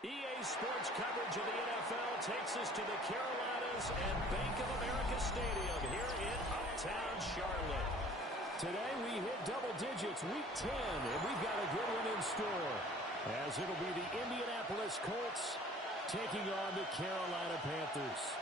EA Sports coverage of the NFL takes us to the Carolinas and Bank of America Stadium here in Uptown Charlotte. Today we hit double digits, week 10, and we've got a good one in store, as it'll be the Indianapolis Colts taking on the Carolina Panthers.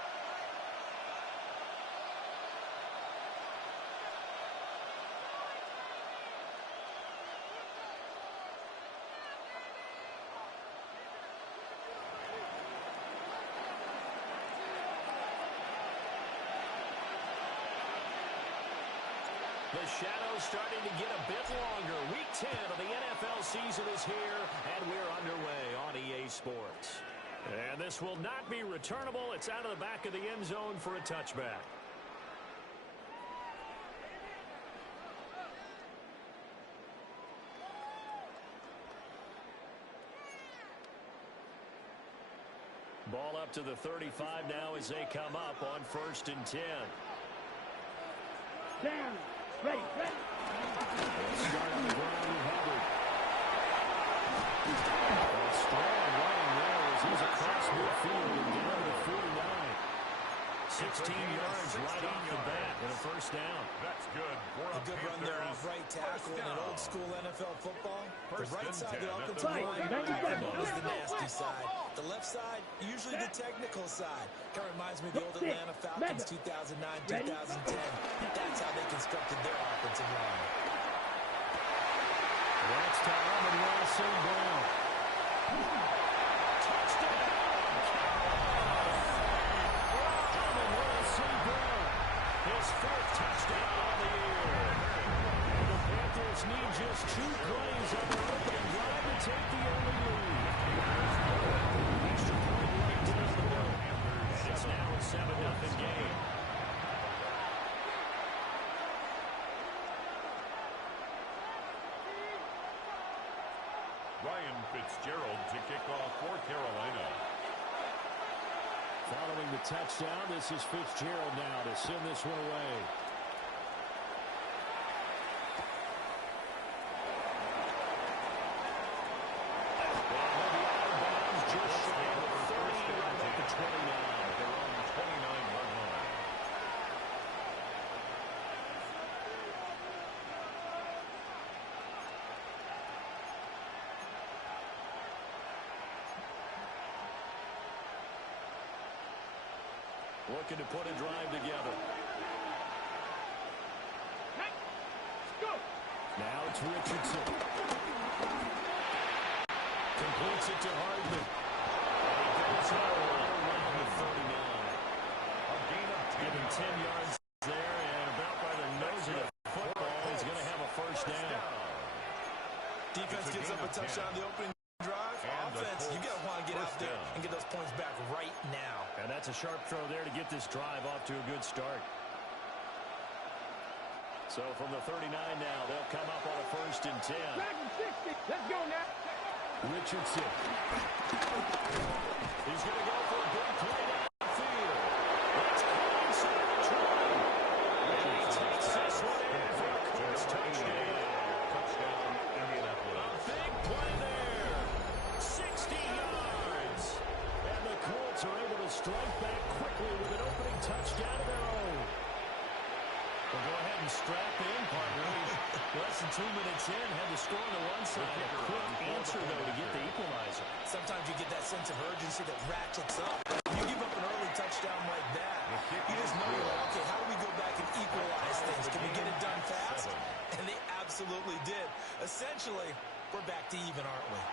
The shadow's starting to get a bit longer. Week 10 of the NFL season is here, and we're underway on EA Sports. And this will not be returnable. It's out of the back of the end zone for a touchback. Ball up to the 35 now as they come up on 1st and 10. Down. Ready. Start on the ground with Hubbard. Strong running there as he's across midfield and down to 49. 16 yards right off the bat and a first down. That's good. A good run there off right tackle in an old school NFL football. The right side of the offensive line is the nasty side. The left side, usually the technical side. Kind of reminds me of the old Atlanta Falcons 2009, 2010. That's how they constructed their offensive line. That's to Amon-Ra St. Brown. Touchdown! Amon-Ra St. Brown. His 4th touchdown on the year. And the Panthers need just 2 plays on their opening drive to take the early lead. Extra point right down the middle. And it's now a 7-0 game. Ryan Fitzgerald to kick off for Carolina. Following the touchdown, this is Fitzgerald now to send this one away. Just shy of 30 right at the 29. They're on the 29-yard line. Looking to put a drive together. Now it's Richardson. Completes it to Hardman. And he goes around the 39. A gain of 10. Given 10 yards there, and about by the nose of the football, he's going to have a first down. Defense gives up a touchdown on the opening drive. Offense, you got to want to get out there and get those points back right now. And that's a sharp throw there to get this drive off to a good start. So from the 39 now, they'll come up on a 1st and 10. Let's go now. Richardson. He's going to go for a big play downfield. Let's call inside the 20. And he takes this one in for a Colts touchdown. Touchdown, Indianapolis. A big play there. 60 yards. And the Colts are able to strike back quickly with an opening touchdown of their own. Well, go ahead and strap in, partner. Less than 2 minutes in, had to score on the one side. A quick answer, though, to get the equalizer. Sometimes you get that sense of urgency that ratchets up. You give up an early touchdown like that, you just know, okay, how do we go back and equalize things? Can we get it done fast? And they absolutely did. Essentially, we're back to even, aren't we?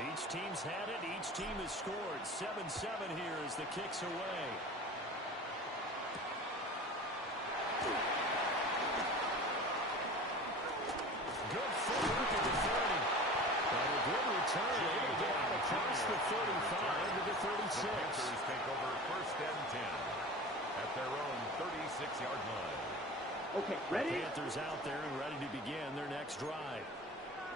Each team's had it. Each team has scored. 7-7 here as the kick's away. Good footwork at the 30. And a good return. Able to get out across the 35 to the 36. The Panthers take over 1st and 10 at their own 36-yard line. Okay, ready? The Panthers out there and ready to begin their next drive.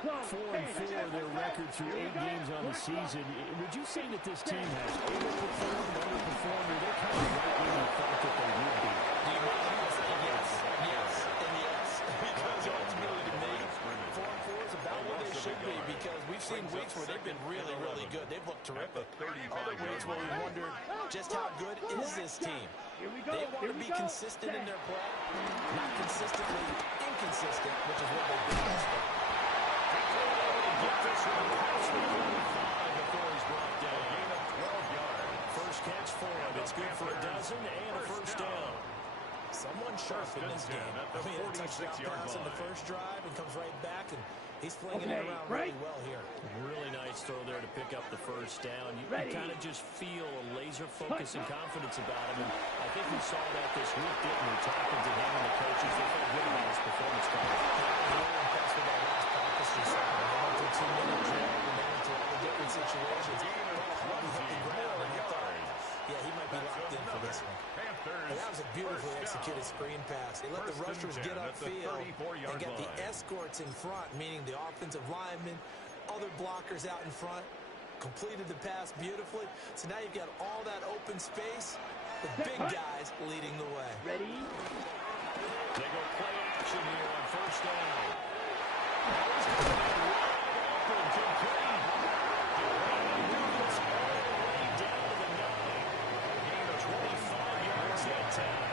4-4 their record through 8 games on the season. Would you say that this team has overperformed, underperformed, or they're kind of right where you thought that they would be? Do you want to say yes? Yes and yes, because ultimately seen weeks where they've been really, really good. They've looked terrific. Other weeks where we wondered just how good is this team. They want to be consistent in their play, not consistently inconsistent, which is what they've been best at. Get this one past the 35 before he's brought down. Gain of 12 yards. First catch for him. It's good for a dozen and a first down. Someone sharp in this game. I mean, a touchdown pass in the first drive and comes right back, and he's flinging it around really well here. Really nice throw there to pick up the first down. You kind of just feel a laser focus and confidence about him. And I think we saw that this week, didn't we? Talking to him and the coaches, they felt good about his performance. Really impressed with that last practice we saw. They went through 2-minute drill, and they went through all the different situations. Well, he hit the ground, and I thought, yeah, he might be locked in for this one. And that was a beautifully executed screen pass. They let the rushers get upfield and get the escorts in front, meaning the offensive linemen, other blockers out in front, completed the pass beautifully. So now you've got all that open space, the big guys leading the way. Ready? They go play action here on first down. Now he's going to be wide open, complete. And moves all the way down to the 9. Gain of 25 yards that time.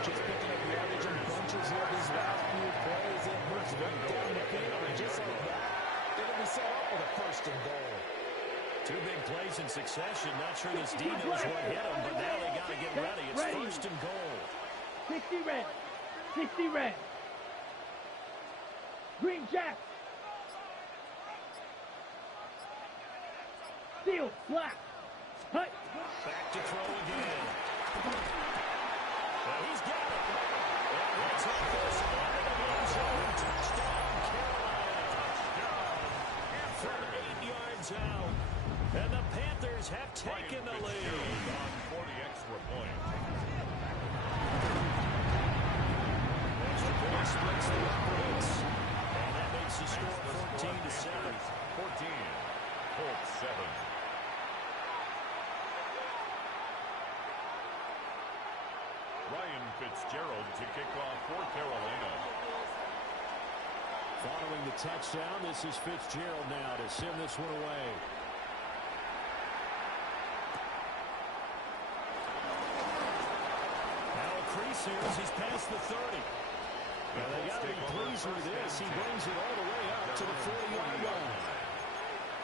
Just picking up yardage in bunches here these last few plays. It moves right down the field, and just like that, they're going to be set up with a first and goal. Two big plays in succession. Not sure this D knows what hit him, but now they got to get ready. It's first and goal. 60 red. 60 red. Green Jack. Steel, black. Hut. Back to throw again. Well, he's got it. And let's hit this into the end zone. Touchdown, Carolina. Touchdown. From 8 yards out. And the Panthers have taken the lead. On 40 extra points. Extra point splits the uprights. And that makes the score 14-7. 14. Colts 7. Ryan Fitzgerald to kick off for Carolina. Following the touchdown, this is Fitzgerald now to send this one away. Now Creasers, he's past the 30. Now they got to be pleased with this. He brings it all the way up to the 40-yard line.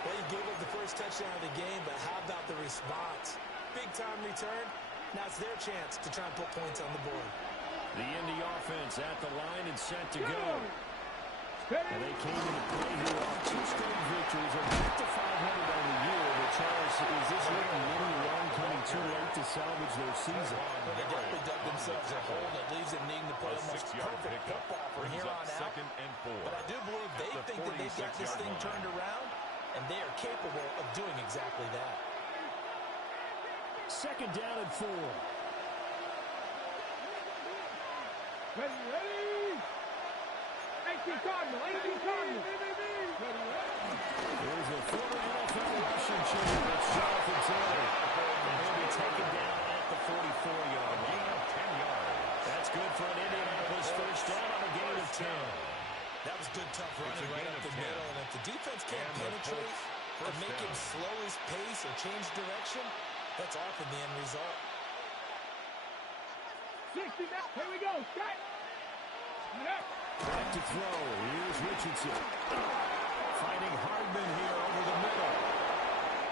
Well, he gave up the first touchdown of the game, but how about the response? Big-time return. Now it's their chance to try and put points on the board. The Indy offense at the line and set to go. And they came into play here off 2 straight victories and back to 500 on the year. But Charles, is this really many long coming too late to salvage their season? Well, they definitely dug themselves a hole that leaves them needing to play almost perfect football from here on out. But I do believe they think that they've got this thing turned around, and they are capable of doing exactly that. Second down and 4. Ready, ready. 18 Cardinal, 18 Cardinal. There's a former NFL rushing champion. It's Jonathan Taylor. And he'll be taken down at the 44-yard line. 10 yards. That's good for an Indianapolis first down on a gain of 10. That was good, tough running right up the middle. And if the defense can't penetrate or make him slow his pace or change direction, that's often the end result. 60 now. Here we go. Strike. Back to throw. Here's Richardson. Fighting Hardman here over the middle.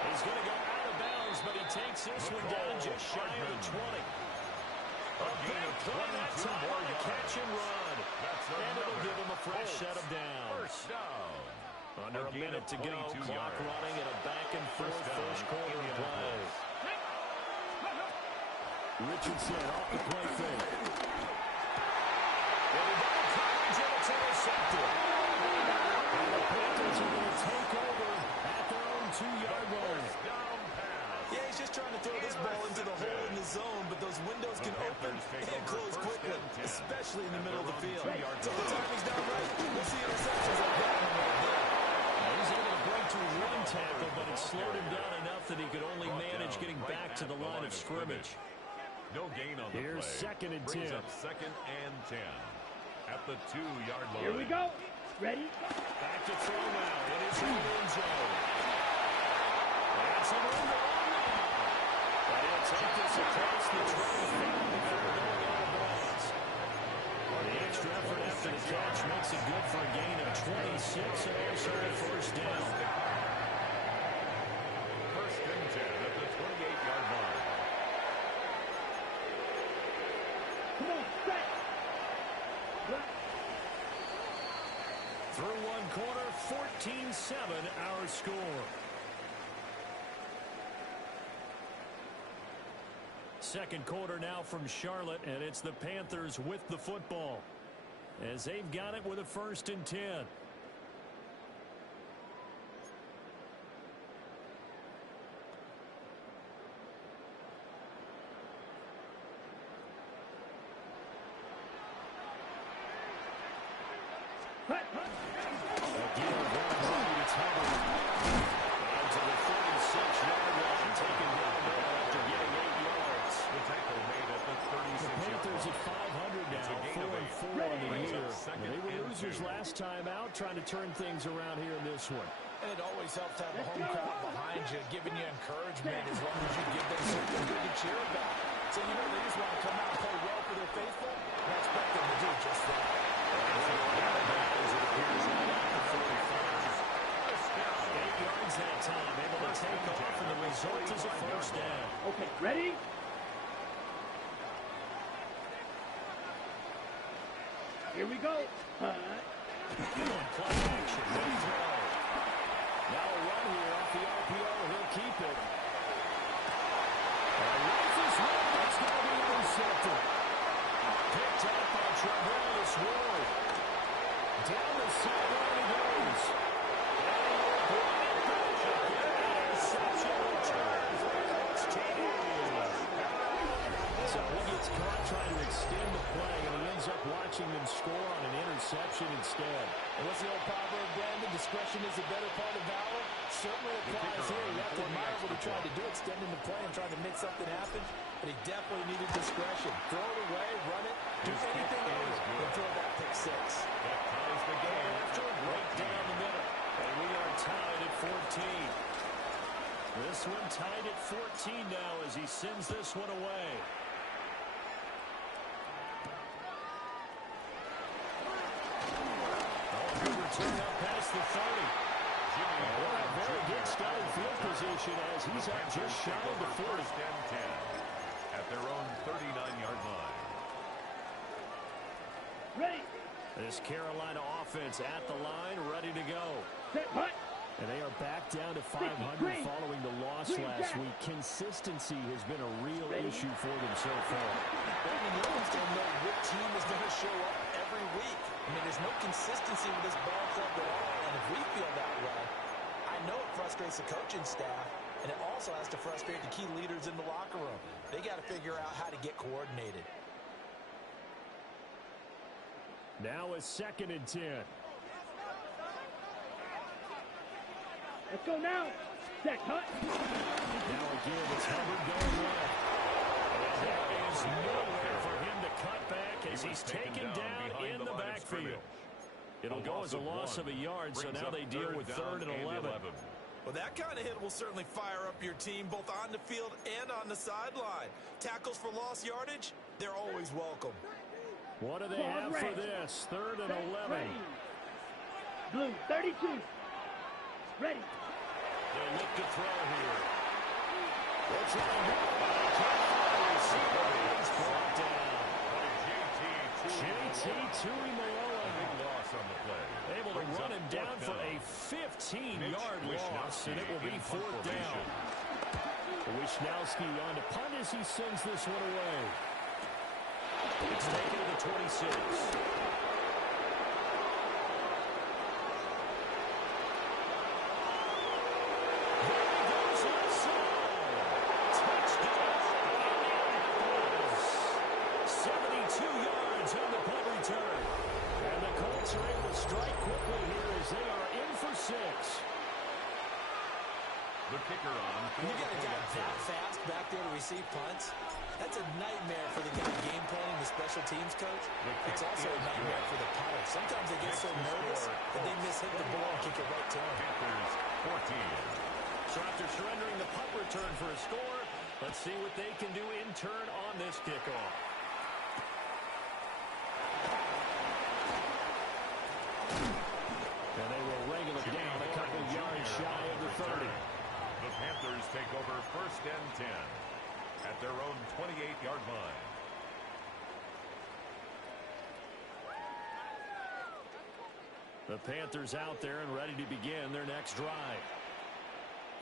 He's going to go out of bounds, but he takes this one down just shy of the 20. A big play that time on the catch and run. And it'll give him a fresh set of downs. Under a minute to go. Clock running at a back-and-forth first quarter of play. Richardson off the play fake. It's intercepted. And the Panthers are going to take over at their own 2-yard line. Yeah, he's just trying to throw this ball into the hole in the zone, but those windows can open and close quickly, especially in the middle of the field. So the timing's not right. We'll see interceptions like that one right there. He's able to break through one tackle, but it slowed him down enough that he could only manage getting back to the line of scrimmage. No gain on the Here's play. second and 10. Brings up second and 10 at the 2-yard line. Here we go. Ready? Back to throw now. It is in the end zone. That's a move on now. And he'll take this across the 25 before going out of bounds. The extra effort after the catch makes it good for a gain of 26 and also a first down. First and 10 at the 28-yard line. Come on, set. Through one quarter, 14-7 our score. Second quarter now from Charlotte, and it's the Panthers with the football as they've got it with a 1st and 10. Last time out, trying to turn things around here in this one. And it always helps to have a home crowd behind you, giving you encouragement as long as you give them something good to cheer about. So, you know, they just want to come out and play well for their faithful, and I expect them to do just that. As it appears right at the 45. 8 yards that time, able to take off, and the result is a first down. Okay, ready? Here we go. Play action, no throw. Now a run here off the RPO. He'll keep it. Rufus Ward, that's going to be intercepted. Picked up by Travis Ward. Down the sideline he goes. Interception returns. It's TD. So he gets caught trying to extend the play, and he ends up watching them score on an interception instead. And what's the old proverb, Brandon? Discretion is the better part of valor. Certainly applies here. You have to admire what he tried to do, extending the play and trying to make something happen. But he definitely needed discretion. Throw it away, run it, do anything else than throw that pick six. That ties the game. After right down the middle. And we are tied at 14. This one tied at 14 now as he sends this one away. Turn up past the 30. What a very good starting field position as he's up just shy of the 40. First and 10 at their own 39-yard line. Ready. This Carolina offense at the line, ready to go. Set, hut. And they are back down to 500 following the loss last week. Consistency has been a real issue for them so far. Brandon, you almost don't know what team is going to show up every week. I mean, there's no consistency with this ball club at all, and if we feel that way, I know it frustrates the coaching staff, and it also has to frustrate the key leaders in the locker room. They got to figure out how to get coordinated. Now a 2nd and 10. Let's go now. Set, hut. Now again, it's Hubbard going left. And there is nowhere for him to cut back as he's taken down in the backfield. It'll go as a loss of a yard, so now they deal with 3rd and 11. Well, that kind of hit will certainly fire up your team both on the field and on the sideline. Tackles for lost yardage, they're always welcome. What do they have for this? 3rd and 11. Blue, 32. Ready. They look to throw here. They're trying to receiver. He's brought down. JT Tuimoloau. Big loss on the play. Able to run him down for a 15-yard loss, and it will be 4th down. Wishnowski on to punt as he sends this one away. It's taken to the 26. The kicker on. When you got a guy that fast back there to receive punts, that's a nightmare for the guy game planning, the special teams coach. It's also a nightmare for the punter. Sometimes they get so nervous that they miss-hit the ball and kick it right to him. Panthers 14. So after surrendering the punt return for a score, let's see what they can do in turn on this kickoff. And they will wrangle it down a couple yards shy of the 30. The Panthers take over 1st and 10 at their own 28-yard line. The Panthers out there and ready to begin their next drive.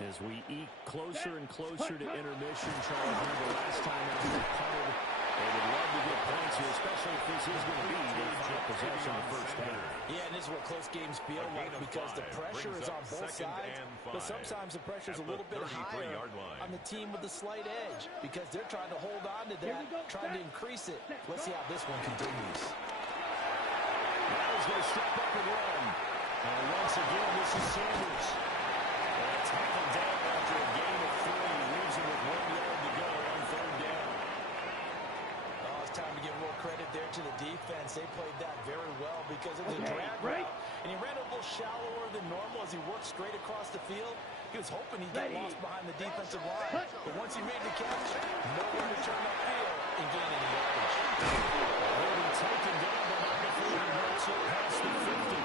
As we eke closer and closer to intermission, Charles, remember last time out they punted. They would love to get points here, especially if this is going to be their final possession in the first half. Yeah, and this is what close games feel like because the pressure is on both sides, but sometimes the pressure is a little bit higher on the team with the slight edge because they're trying to hold on to that, trying to increase it. Let's see how this one continues. Now he's going to step up and run. And once again, this is Sanders. And tackled down after a gain of 3. Leaves him with 1 yard to go on 3rd down. Oh, it's time to give real credit there to the defense. They played that very well because it was a drag route. And he ran a little shallower than normal as he worked straight across the field. He was hoping he'd get lost behind the defensive line. But once he made the catch, nowhere to turn upfield and gain any yardage. He'll be taken down, but not before he makes it past the 50.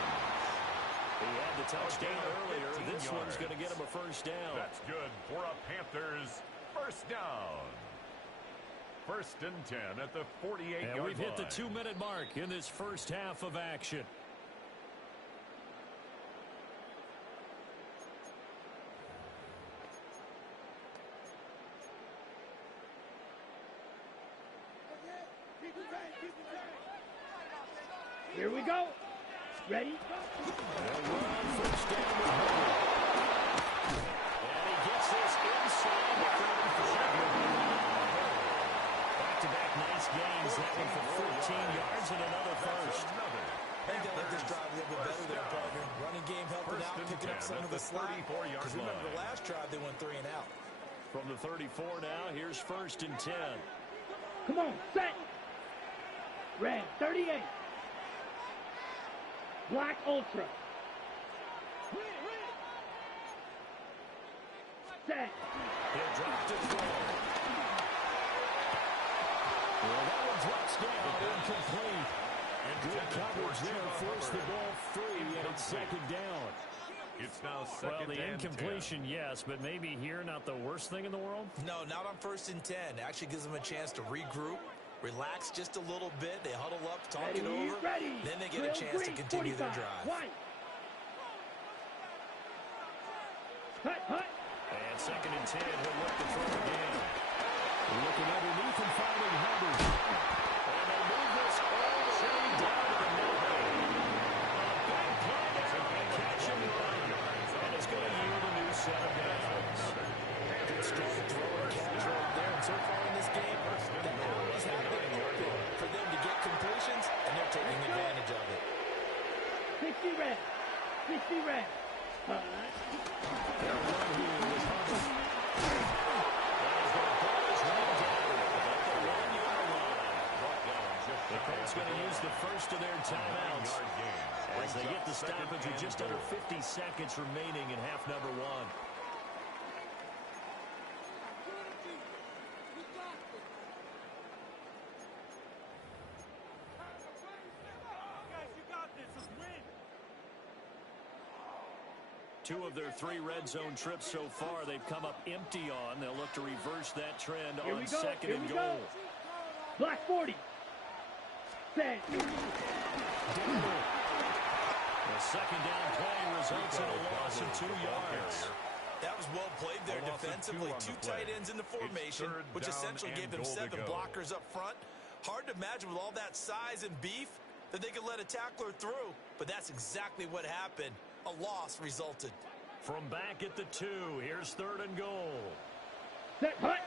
He had the touchdown earlier. This one's going to get him a 1st down. That's good for a Panthers 1st down. 1st and 10 at the 48-yard line. And we've hit the 2-minute mark in this first half of action. Here we go. Ready? They'll run 1st down with Hubbard. And he gets this inside the 35. Back-to-back nice gains. That one for 14 yards and another 1st. I think they'll let this drive a little bit better there, partner. Running game helping out, picking up some of the slack. Because remember, the last drive they went 3 and out. From the 34 now, here's 1st and 10. Come on, set. Red, 38. Black Ultra. Set. He'll drop to throw. Well, that one drops down, incomplete. And good coverage there, forced the ball free, and it's 2nd down. It's now 2nd Well, the and incompletion, 10. yes, but maybe here not the worst thing in the world? No, not on 1st and 10. Actually gives them a chance to regroup, relax just a little bit. They huddle up, talk it over. Then they get a chance to continue their drive. White. Hut, hut. And 2nd and 10, he'll look to throw again. Looking underneath and finding Hubbard. And they move this all the way down to the middle. Big play there, and catch and run. And it's going to yield a new set of downs. Good strong throw and catch right there. And so far in this game, the Owls have been open for them to get completions, and they're taking advantage of it. 60 red. 60 red. Their run here was Hubbard. As the ball is run down at the 1-yard line. The Colts going to use the first of their timeouts as they get the stoppage with just under 50 seconds remaining in half number 1. Two of their 3 red zone trips so far, they've come up empty on. They'll look to reverse that trend on 2nd and goal. Black 40. Set. The 2nd down play results in a loss of 2 yards. That was well played there defensively. 2 tight ends in the formation, which essentially gave them 7 blockers up front. Hard to imagine with all that size and beef that they could let a tackler through, but that's exactly what happened. A loss resulted. From back at the 2, here's 3rd and goal. Set, hut.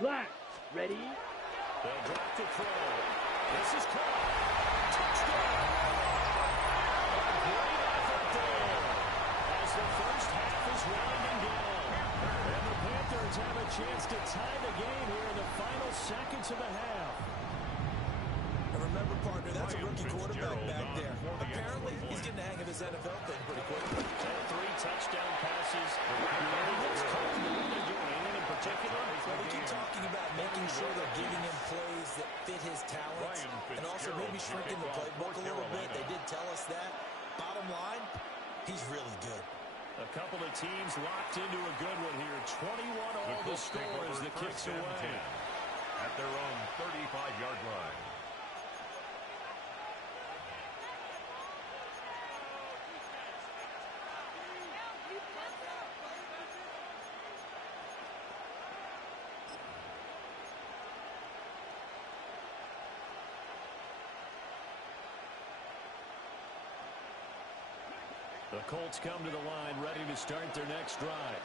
Black. Ready. They'll drop to throw. This is caught. Touchdown. A great effort there as the first half is is winding down. And the Panthers have a chance to tie the game here in the final seconds of the half. And remember, partner, that's a rookie quarterback back there. Apparently, he's getting the hang of his NFL thing pretty quickly. 3 touchdown passes. What's causing them to do anything in particular? Well, we keep talking about making sure they're giving him plays that fit his talents and also maybe shrinking the playbook a little bit. They did tell us that. Bottom line, he's really good. A couple of teams locked into a good one here. 21 all the score as the kicks away. At their own 35-yard line. The Colts come to the line, ready to start their next drive.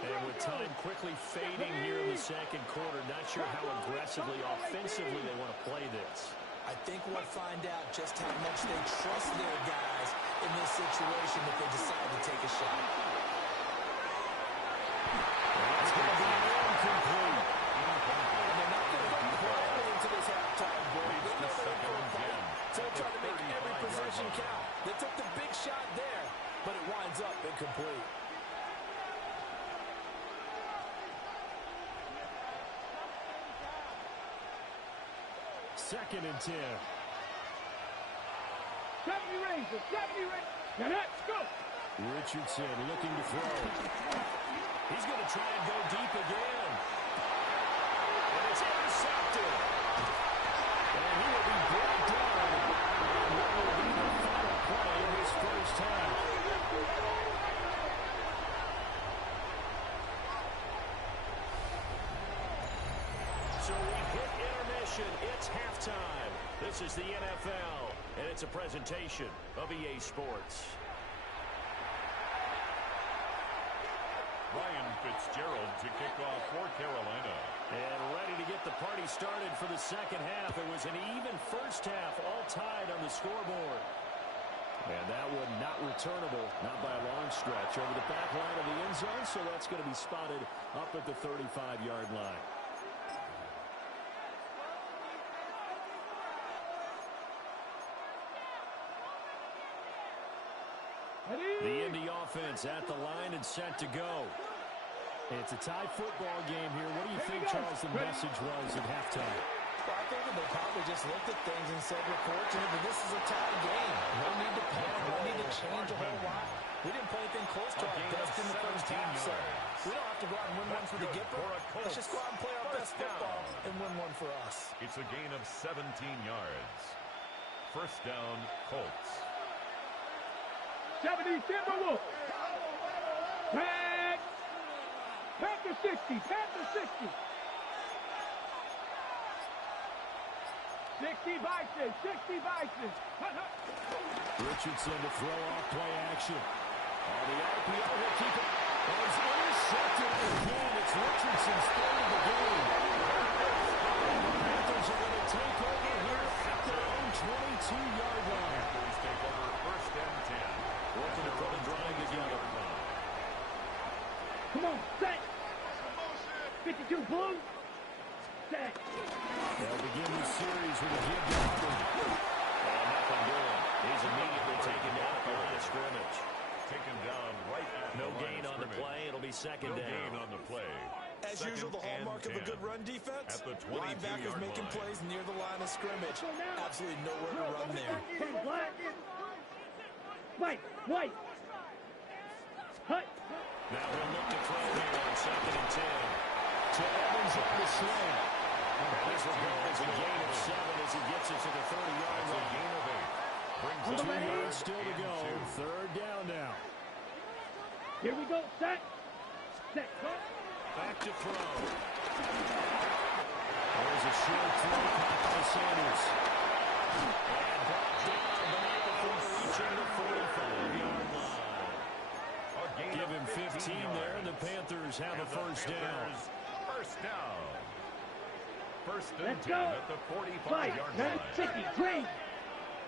And with time quickly fading here in the second quarter, not sure how aggressively, offensively they want to play this. I think we'll find out just how much they trust their guys in this situation if they decide to take a shot. That's going to be incomplete. And they're not going to go quietly into this halftime break. They know they're for a fight, so they're trying to make every possession count. They took the big shot there, but it winds up incomplete. Second and 10. 70 Rangers, 70 Rangers. Now let's go. Richardson looking to throw. He's going to try and go deep again. And it's intercepted. And he will be brought down. And what will be the final play of his first half? So we hit intermission. It's halftime. This is the NFL, and it's a presentation of EA Sports. Ryan Fitzgerald to kick off for Carolina. And ready to get the party started for the second half. It was an even first half, all tied on the scoreboard. And that one not returnable, not by a long stretch, over the back line of the end zone, so that's going to be spotted up at the 35-yard line. The Indy offense at the line and set to go. It's a tie football game here. What do you think, Charles, the message was at halftime? Well, I think that they probably just looked at things and said, we're fortunate that this is a tie game. No need to panic. No need to change a whole lot. We didn't play anything close to our best in the first half, so we don't have to go out and win one for the Gipper. Let's just go out and play our best football and win one for us. It's a gain of 17 yards. First down, Colts. 70 Timberwolves. Tag. Panther 60. Panther 60. 60 Bison. 60 Bison. Richardson to throw off play action. On the RPO, he'll keep it. And it's intercepted again. It's Richardson's third of the game. And the Panthers are going to take over here at their own 22-yard line. Panthers take over first and 10. Looking to put a drive together. Come on, set. 52 blue. Set. They'll begin this series with a give to Hubbard. And nothing doing. He's immediately taken down at the line of scrimmage. Taken down right at No the line gain of on the scrimmage. play. It'll be second No down. gain on the play. As usual, the hallmark of a good run defense, At the linebackers 22-yard making line. plays near the line of scrimmage. Absolutely nowhere to run there. Come black. White. White. Hut. Now he'll look to throw here on second and 10. To Evans on the slant. And this will go as a gain of 7 as he gets it to the 30-yard It's a line. gain of 8. Brings 2 up yards still to go. 2. Third down now. Here we go. Set. Set. Cut. Back to throw. There's a short throw caught by Sanders. And brought down back before reaching the 45-yard line. Give him 15 there, and the Panthers have a first down. First down. First and Let's 10 go. at the 45-yard Fight. line. 60. Green.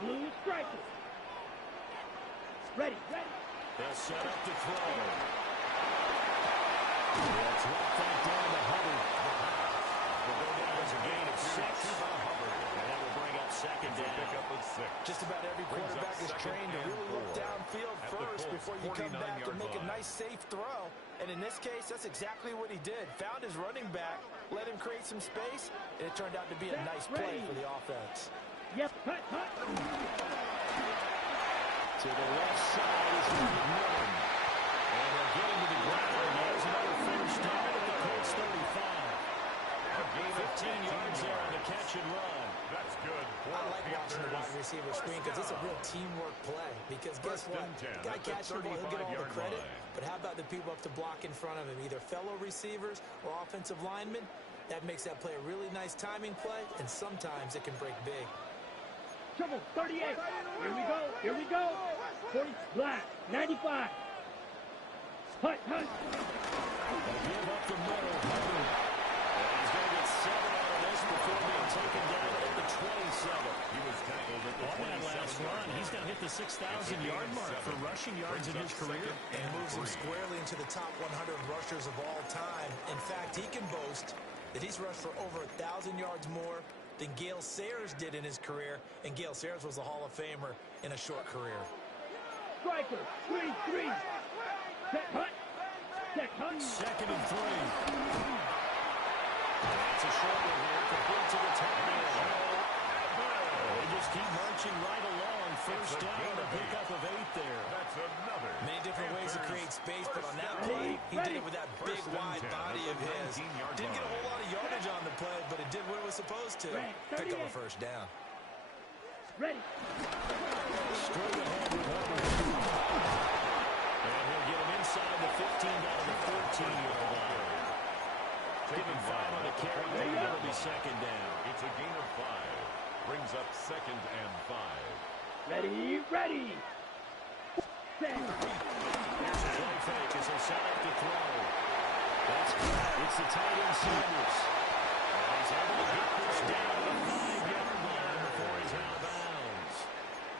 Blue striker. Ready. Ready. They'll set up to throw. They'll drop that down to Hubbard. Will go down as a gain of 6. And that will bring up second down. Pick up with 6. Just about every quarterback is trained to really look downfield first before you come back and make a nice, safe throw. And in this case, that's exactly what he did. Found his running back, let him create some space, and it turned out to be a nice play for the offense. Yep, hut. To the left side is Miller. And they'll get him to the ground. There's another first down at the Colts 35. 15 yards there on the catch and run. That's good. I like watching the wide receiver screen because it's a real teamwork play. Because guess what? The guy catching the ball, he'll get all the credit. But how about the people up to block in front of him, either fellow receivers or offensive linemen? That makes that play a really nice timing play, and sometimes it can break big. Trouble, 38. Here we go. 40, black, 95. Hut. Give up the middle. Hubbard. And he's going to get 7 out of this before being taken down at the 27. He was tackled at the 27. On that last run, he's going to hit the 6,000-yard mark for rushing yards in his career. And moves him squarely into the top 100 rushers of all time. In fact, he can boast that he's rushed for over 1,000 yards more than Gale Sayers did in his career, and Gale Sayers was a Hall of Famer in a short career. Striker, 3. Set hut. Second and 3. That's a short one here, complete to the top man. They just keep marching right along. First down, a pickup of 8 there. That's another. Many different ways to create space, but on that play, he did it with that big, wide body of his. Didn't get a whole lot of yardage on the play, but it did what it was supposed to. Pick up a first down. Ready. Straight ahead with Hubbard. And he'll get him inside the 15 down to the 14-yard line. Give him 5 on the carry. That'll be second down. It's a gain of 5. Brings up second and 5. Ready. Set. Here's a play fake as they set up to throw. That's good. It's the tight end Sanders. And he's able to get this down to the 5-yard line before he's out of bounds.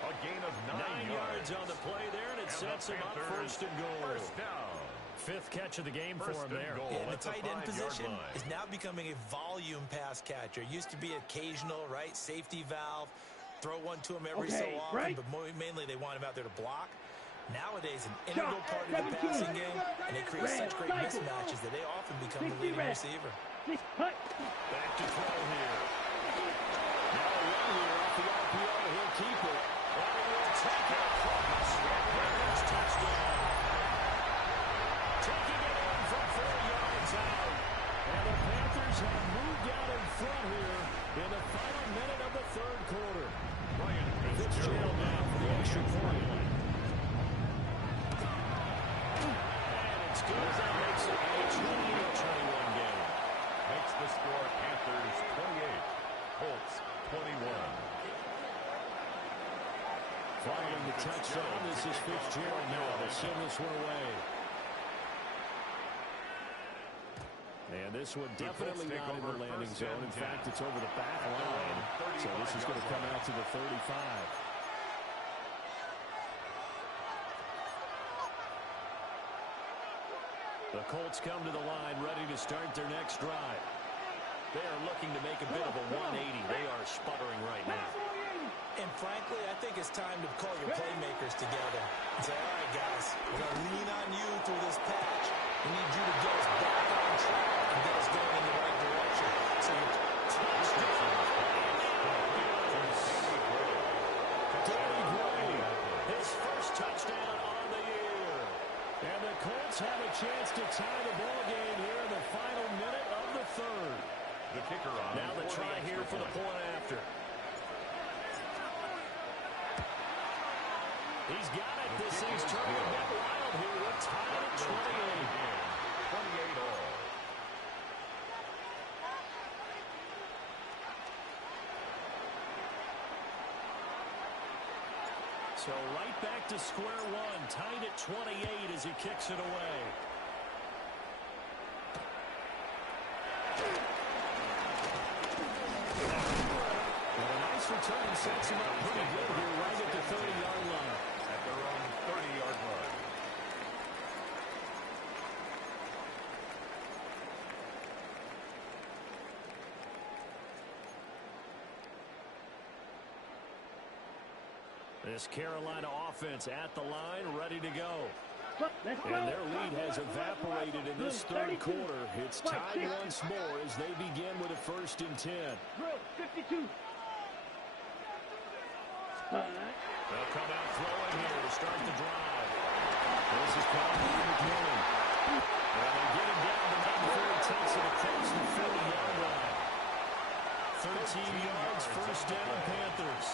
A gain of 9 yards on the play there, and it sets him up first and goal. First down. 5th catch of the game for him there. And the tight end position is now becoming a volume pass catcher. Used to be occasional, right? Safety valve. Throw one to him every so often, but mainly they want him out there to block. Nowadays, an integral part of the passing game, and they create such great mismatches that they often become the leading receiver. Back to throw here. Now a run here off the RPO. He'll keep it. And he will take it across. Panthers touchdown. Taking it in from 4 yards out. And the Panthers have moved out in front here in the final minute of the 3rd quarter. Fitzgerald now for the extra point. And it's good. That makes it a 20-21 game. Makes the score Panthers 28, Colts 21. Following the touchdown, this is Fitzgerald now to send this one away. And this one definitely not in the landing zone. In fact, it's over the back line. So this is going to come out to the 35. The Colts come to the line ready to start their next drive. They are looking to make a bit of a 180. They are sputtering right now. And frankly, I think it's time to call your playmakers together and say, all right, guys, we're going to lean on you through this patch. We need you to get us back on track and get us going in the right direction. So you Danny Gray, his first touchdown on the year. And the Colts have a chance to tie the ball game here in the final minute of the 3rd. The kicker on. Now the try here for the point after. He's got it. This thing's turning a bit wild here. We're tied at 28. 28 all. So right back to square one. Tied at 28 as he kicks it away. And a nice return sets him up pretty good here right at the 30-yard line. At their own 30-yard line. This Carolina offense at the line, ready to go. Let's go. And their lead has evaporated in this third quarter. It's tied once more as they begin with a 1st and 10. 52. They'll come out throwing here to start the drive. This is called McMillan. And they get him down to about 4, takes it across the 40-yard line. 13 yards, 1st down, Panthers.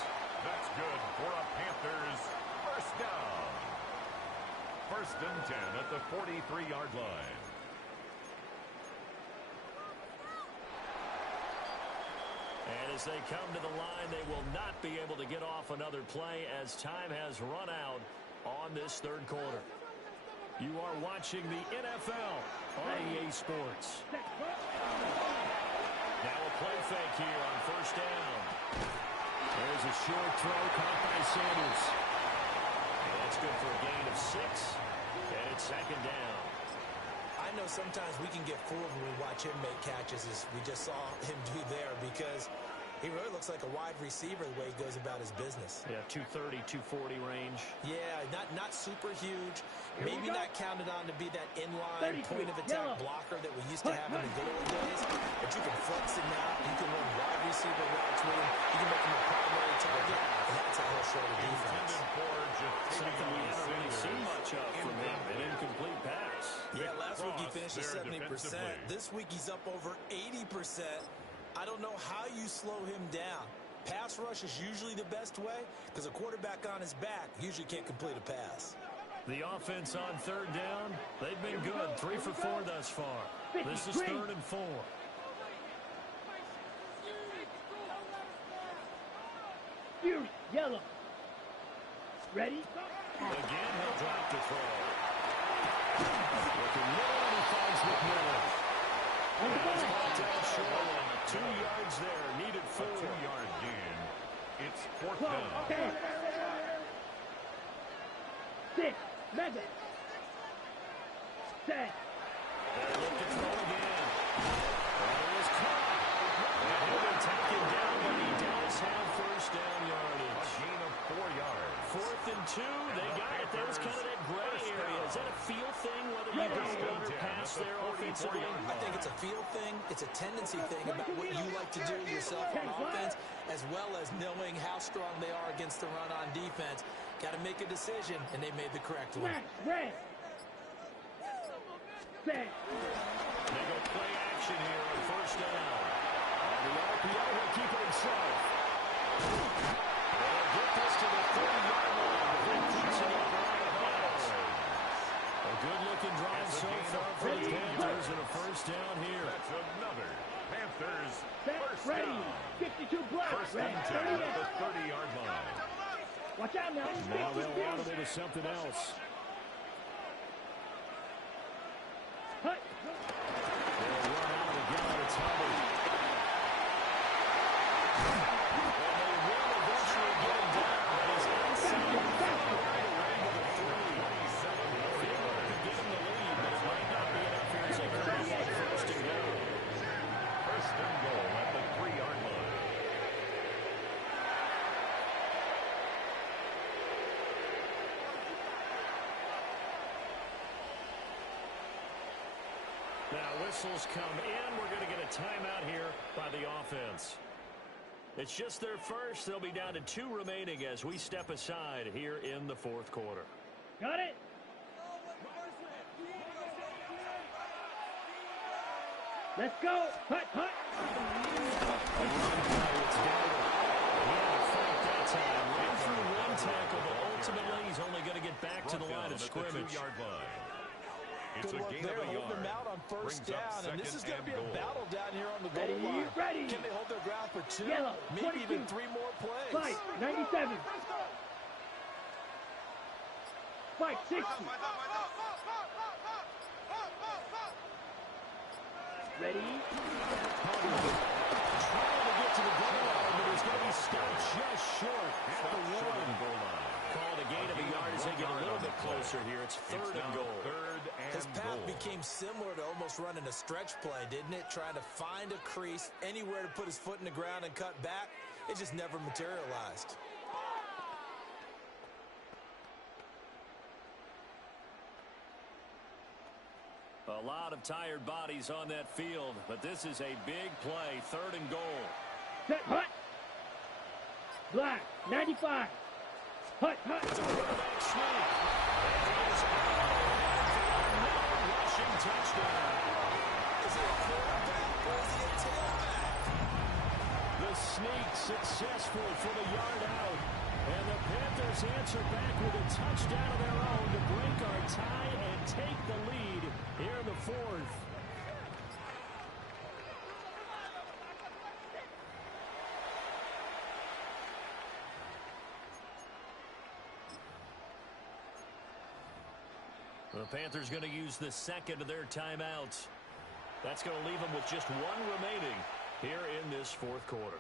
That's good for a Panthers 1st down. 1st and 10 at the 43-yard line. And as they come to the line, they will not be able to get off another play as time has run out on this third quarter. You are watching the NFL on EA Sports. Now a play fake here on 1st down. There's a short throw caught by Sanders. And that's good for a gain of 6. And it's 2nd down. I know sometimes we can get fooled when we watch him make catches, as we just saw him do there, because he really looks like a wide receiver the way he goes about his business. Yeah, 230, 240 range. Yeah, not super huge. Maybe not counted on to be that inline point-of-attack blocker that we used to have in the good old days. But you can flex him out. You can run wide receiver routes with him. You can make him a primary target, and that's how he'll show the defense. Something we haven't really seen much of from him. An incomplete pass. Yeah, last week he finished at 70%. This week he's up over 80%. I don't know how you slow him down. Pass rush is usually the best way because a quarterback on his back usually can't complete a pass. The offense on 3rd down, they've been good. 3 for 4 thus far. This is 3rd and 4. Yellow. Ready? Again, he'll drop to throw. Looking middle, and he finds McMillan. That's brought down short. 2 yards there, needed 4. A 2-yard gain. It's 4th down. 10. 6. Mega. 10. They look to throw again. It was caught. And he'll be taken down, but he does have 1st down yardage. A gain of 4 yards. 4th and 2. They got it. That was kind of that gray area. Is that a feel thing, whether you go run or pass there offensively? I think it's a feel thing. It's a tendency thing about what you like to do yourself on offense, as well as knowing how strong they are against the run on defense. Got to make a decision, and they made the correct one. Red. Set. They go play action here on 1st down. And the RPO will keep it himself. They'll get this to the 30-yard line. But keeps it up around the bounds. A good-looking drive so far for the Panthers and a 1st down here. That's another Panthers Set. 1st Ready. down. 52 black. 1st and 10 at the 30-yard line. Watch out now. Now they'll automate to something else. Hut. They'll run out again. It's Hubbard. And they will eventually get him down. But he's inside the 5 right away to the 3. I feel like they could get him the lead, but it might not be enough here as they come up on 1st and goal. 1st and goal at the 3-yard line. Now whistles come in. We're going to get a timeout here by the offense. It's just their first. They'll be down to 2 remaining as we step aside here in the 4th quarter. Got it. Let's go. Hut, hut. It's Dowdle. He had a fight that time. Ran through 1 tackle, but ultimately he's only going to get back to the line of scrimmage. 2-yard line. It's Good a luck gain there, of a holding yard. them out on 1st Brings up down, and this is going to be a 2nd and goal. battle down here on the goal Ready, line. ready. Can they hold their ground for 2? Yellow, Maybe 22. even 3 more plays. Fight. 97. Fight. 60. Ready. Trying to get to the goal line, but he's going to be stopped just short at the 1. Goal line. Called a gain of a yard as they get a little bit closer here. It's 3rd and goal. 3rd His and path goal. became similar to almost running a stretch play, didn't it? Trying to find a crease, anywhere to put his foot in the ground and cut back. It just never materialized. A lot of tired bodies on that field, but this is a big play, 3rd and goal. Set, hut. Black, 95. Hut, hut. It's a quarterback sneak. And he is another rushing touchdown. Is he a quarterback or is he a tailback? The sneak successful for the yard out. And the Panthers answer back with a touchdown of their own to break our tie and take the lead here in the 4th. The Panthers going to use the 2nd of their timeouts. That's going to leave them with just 1 remaining here in this 4th quarter.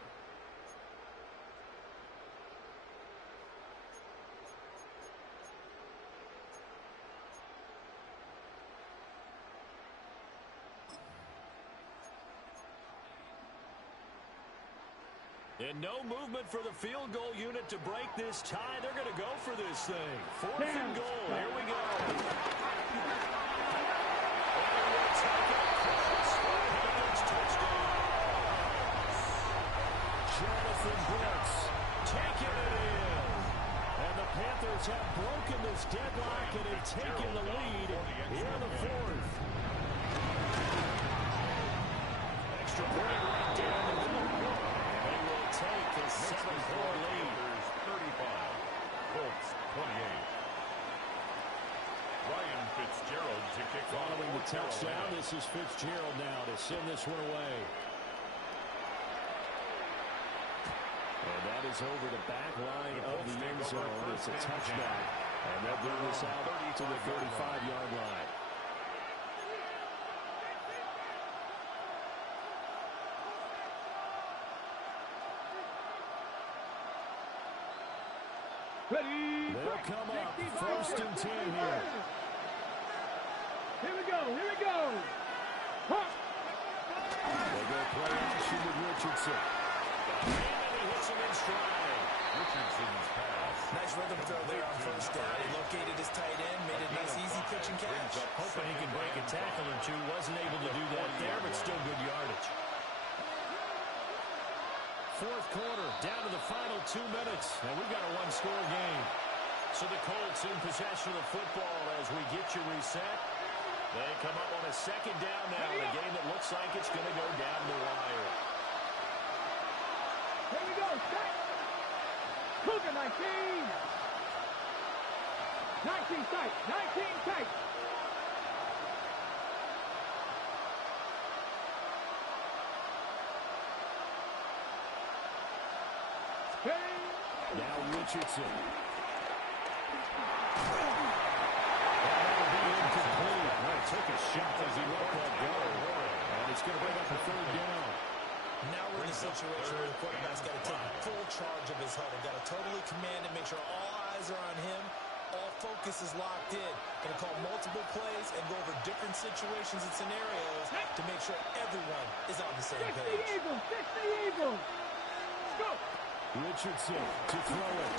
And no movement for the field goal unit to break this tie. They're going to go for this thing. 4th and goal. Here we go. Jonathan Brooks taking it in. And the Panthers have broken this deadlock and have taken the lead here in the 4th. Extra point right down the middle. They will take a 7-4 lead. 35. Colts 28. Ryan Fitzgerald to kick off. Following the touchdown, this is Fitzgerald now to send this one away. And that is over the back line of the end zone. It's a touchback. And they'll bring this out to the 35-yard line. Ready. They'll come up 1st and 10 here. Here we go. Here we go. Huh. They go play action with Richardson. And he hits him in stride. Richardson's pass. Nice rhythm throw there on 1st down. He located his tight end, made a nice easy pitch and catch. Hoping he can break a tackle or two. Wasn't able to do that there, but still good yardage. 4th quarter, down to the final 2 minutes, and we've got a 1-score game. So the Colts in possession of the football as we get you reset. They come up on a 2nd down now in a game that looks like it's going to go down the wire. Here we go. Set. Cougar 19. 19 tight. 19 tight. Now Richardson. And that'll be incomplete. Well, took a shot as he let that go. And it's going to bring up a 3rd down. Now we're in a situation where the quarterback's got to take full charge of his huddle. Got to totally command and make sure all eyes are on him. All focus is locked in. Going to call multiple plays and go over different situations and scenarios to make sure everyone is on the same page. 60 Eagles. 60 Eagles. Go. Richardson to throw it.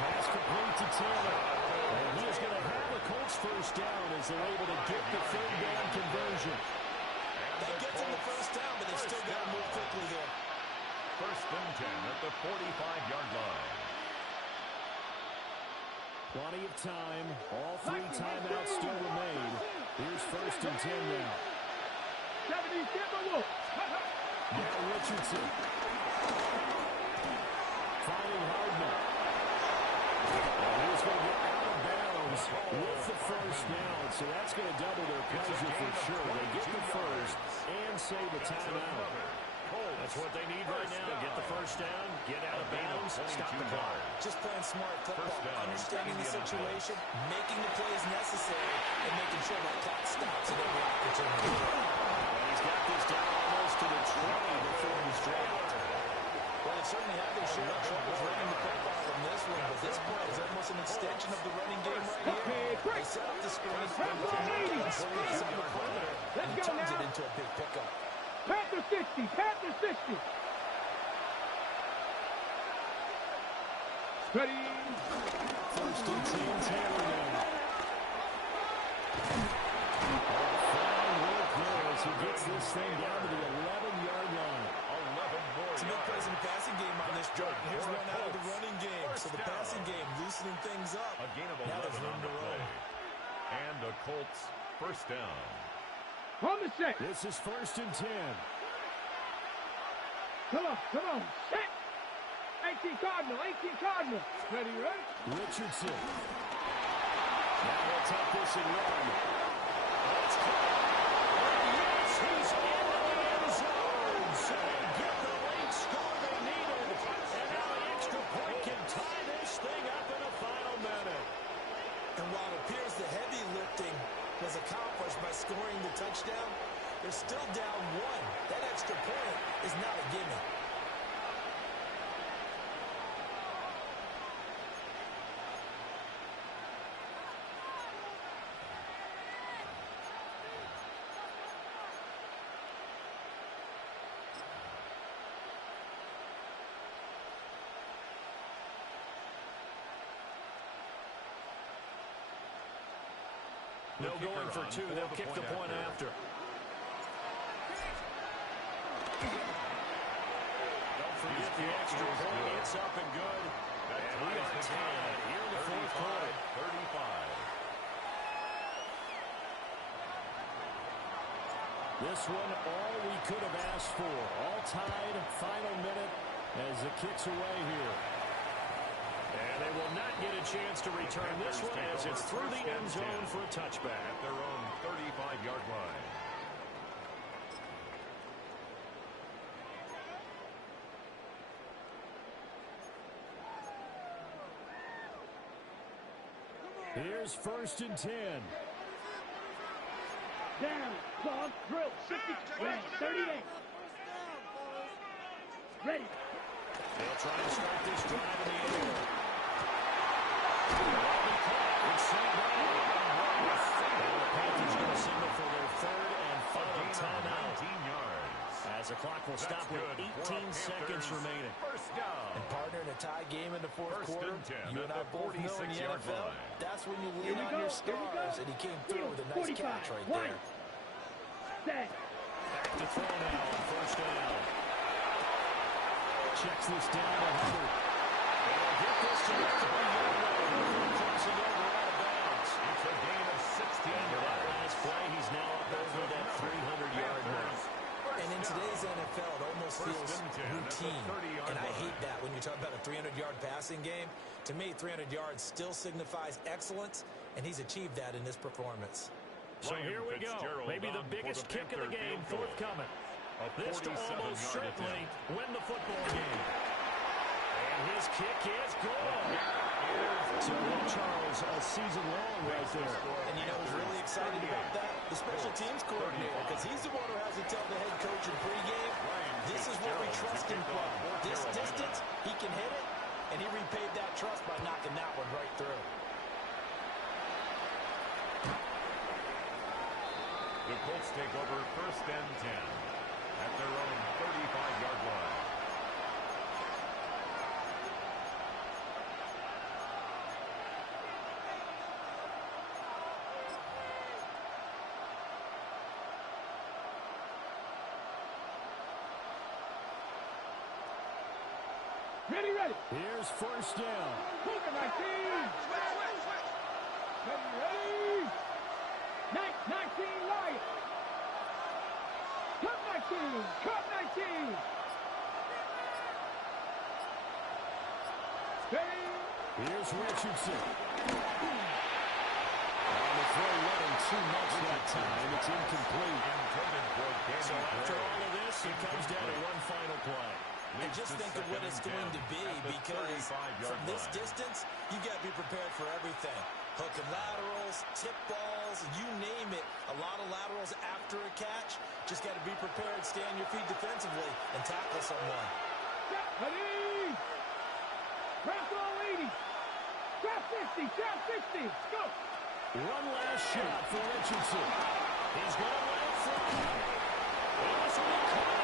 Pass complete to Taylor. And he is going to have the Colts 1st down as they're able to get the 3rd down conversion. That gets them the 1st down, but they've still got to move quickly here. 1st and 10 at the 45-yard line. Plenty of time. All 3 timeouts still remain. Here's 1st and 10 now. 70 Timberwolves. Now Richardson. Finding Hardman. And he's going to get out of bounds with the 1st down. So that's going to double their pleasure for sure. They get the 1st and save a timeout. That's what they need right now. Get the 1st down, get out of bounds, stop the clock. Just playing smart football, understanding the situation, making the plays necessary, and making sure that clock stops at every opportunity. And he's got this down almost to the 20 before he's dropped. Well, they certainly have their share of troubles running the football from this one, but this play is almost an extension of the running game right here. They set up the screen, and space on the perimeter, and he turns it into a big pickup. Panther 60. Panther 60. Ready. 1st and 10, Taylor now. he gets this thing down to the 11-yard line. 11 more It's a big plays in the passing game on this drive. Here's one out of the running game. So the passing game loosening things up. A gain of Now 11 there's room on to the run. play. And the Colts first down. On the set. This is 1st and 10. Come on. Set. 18 Cardinal. Ready, right? Richardson. Now he'll take this and run. Let's go. And yes, he's in the end zone. So they get the late score they needed. And now the extra point can tie this thing up in the final minute. And while it appears the heavy lifting was accomplished by scoring the touchdown, they're still down one. That extra point is not a gimme. No going for two. They'll kick the point after. Don't forget the extra point. It's up and good. And we are tied here in the fourth quarter. 35. This one, all we could have asked for. All tied, final minute as it kicks away here. And they will not get a chance to return this one as it's through the end zone for a touchback. At their own 35-yard line. Here's 1st and 10. Down. Ball. Drill. 50. 38. Ready. They'll try to start this drive in the air. It's sent down. And the Panthers going to signal for their third and final timeout. 19 yards. As the clock will stop with 18 seconds remaining. First down. And partner, in a tie game in the fourth First quarter, and 10 you and I at the both know in the 46-yard NFL, line. that's when you Here lean we on go. your Here we go. stars, and he came through with a nice 45. catch right One. there. Set. Back to throw now on 1st down. Checks this down to Hubbard. They'll get this to the 30-yard line. Crossing over out of bounds. It's a gain of 16 And that yards. last play, he's now up over that 300-yard mark. And in today's NFL, it almost First feels and 10 at the routine. 30-yard And I line. hate that when you talk about a 300-yard passing game. To me, 300 yards still signifies excellence, and he's achieved that in this performance. So here we go. Maybe the biggest kick of the game forthcoming. This to almost certainly win the football game. And his kick is good. So Charles, a season long right there. And you know who's really excited about that? The special teams coordinator, because he's the one who has to tell the head coach in pregame, this is what we trust him from. This distance, he can hit it, and he repaid that trust by knocking that one right through. The Colts take over 1st and 10 at their own 35-yard line. Ready. Here's 1st down. Look at my team. Ready. 19 Lions. Cut 19. Ready. Here's Richardson. On the throw, running too much that time. It's incomplete. So after all of this, it comes down to one final play. And just think of what it's going to be, because from this distance, you got to be prepared for everything. Hook and laterals, tip balls, you name it. A lot of laterals after a catch. Just got to be prepared, stay on your feet defensively, and tackle someone. Ready. Press all 80. Trap 60. Go. One last shot for Richardson. He's going to let it fly. This will be caught.